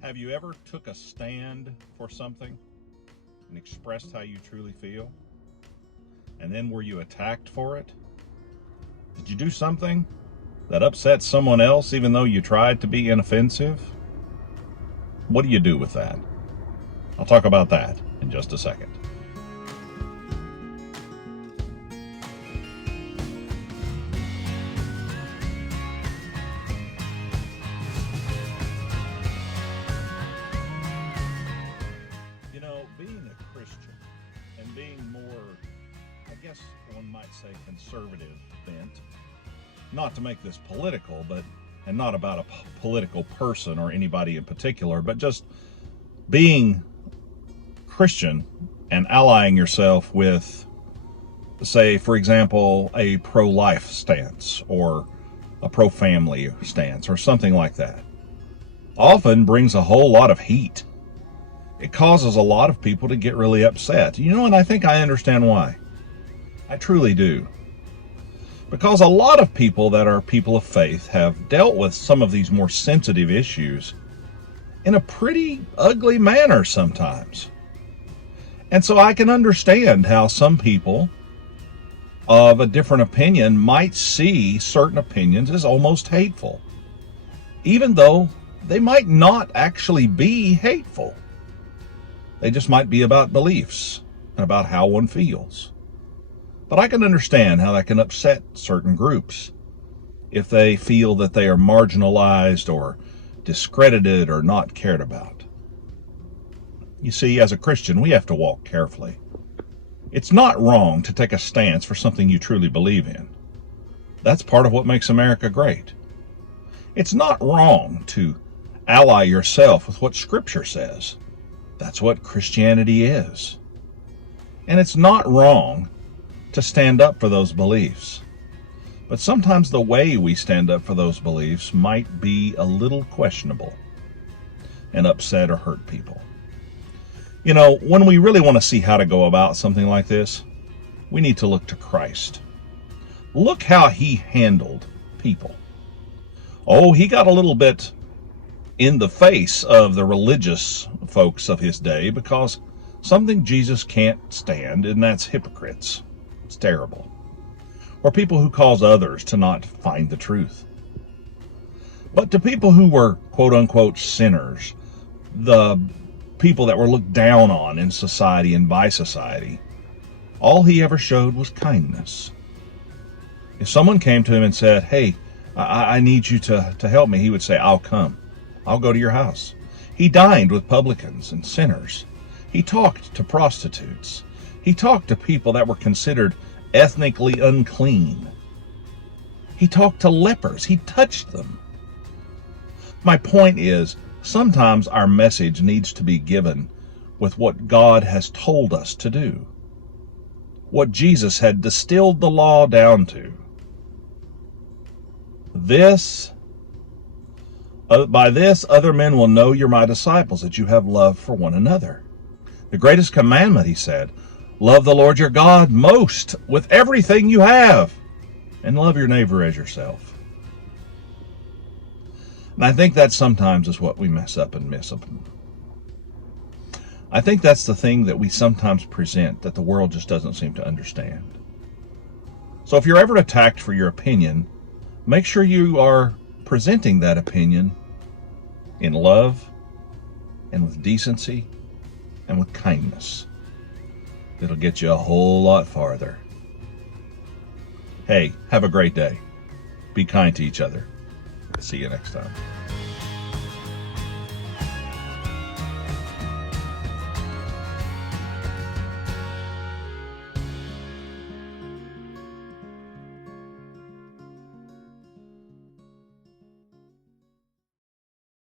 Have you ever took a stand for something and expressed how you truly feel? And then were you attacked for it? Did you do something that upset someone else even though you tried to be inoffensive? What do you do with that? I'll talk about that in just a second. You know, being a Christian and being more, I guess one might say, conservative bent, not to make this political, and not about a political person or anybody in particular, but just being Christian and allying yourself with, say, for example, a pro-life stance or a pro-family stance or something like that, often brings a whole lot of heat. It causes a lot of people to get really upset. You know, and I think I understand why. I truly do. Because a lot of people that are people of faith have dealt with some of these more sensitive issues in a pretty ugly manner sometimes. And so I can understand how some people of a different opinion might see certain opinions as almost hateful, even though they might not actually be hateful. They just might be about beliefs and about how one feels. But I can understand how that can upset certain groups if they feel that they are marginalized or discredited or not cared about. You see, as a Christian, we have to walk carefully. It's not wrong to take a stance for something you truly believe in. That's part of what makes America great. It's not wrong to ally yourself with what Scripture says. That's what Christianity is. And it's not wrong to stand up for those beliefs. But sometimes the way we stand up for those beliefs might be a little questionable and upset or hurt people. You know, when we really want to see how to go about something like this, we need to look to Christ. Look how he handled people. Oh, he got a little bit in the face of the religious folks of his day because something Jesus can't stand, and that's hypocrites. It's terrible. Or people who cause others to not find the truth. But to people who were quote-unquote sinners, the people that were looked down on in society and by society, all he ever showed was kindness. If someone came to him and said, hey, I need you to help me, he would say, I'll come. I'll go to your house. He dined with publicans and sinners. He talked to prostitutes. He talked to people that were considered ethnically unclean. He talked to lepers. He touched them. My point is, sometimes our message needs to be given with what God has told us to do, what Jesus had distilled the law down to. By this, other men will know you're my disciples, that you have love for one another. The greatest commandment, he said, love the Lord your God most with everything you have, and love your neighbor as yourself. And I think that sometimes is what we mess up and miss. I think that's the thing that we sometimes present that the world just doesn't seem to understand. So if you're ever attacked for your opinion, make sure you are presenting that opinion in love and with decency and with kindness. It'll get you a whole lot farther. Hey, have a great day. Be kind to each other. See you next time.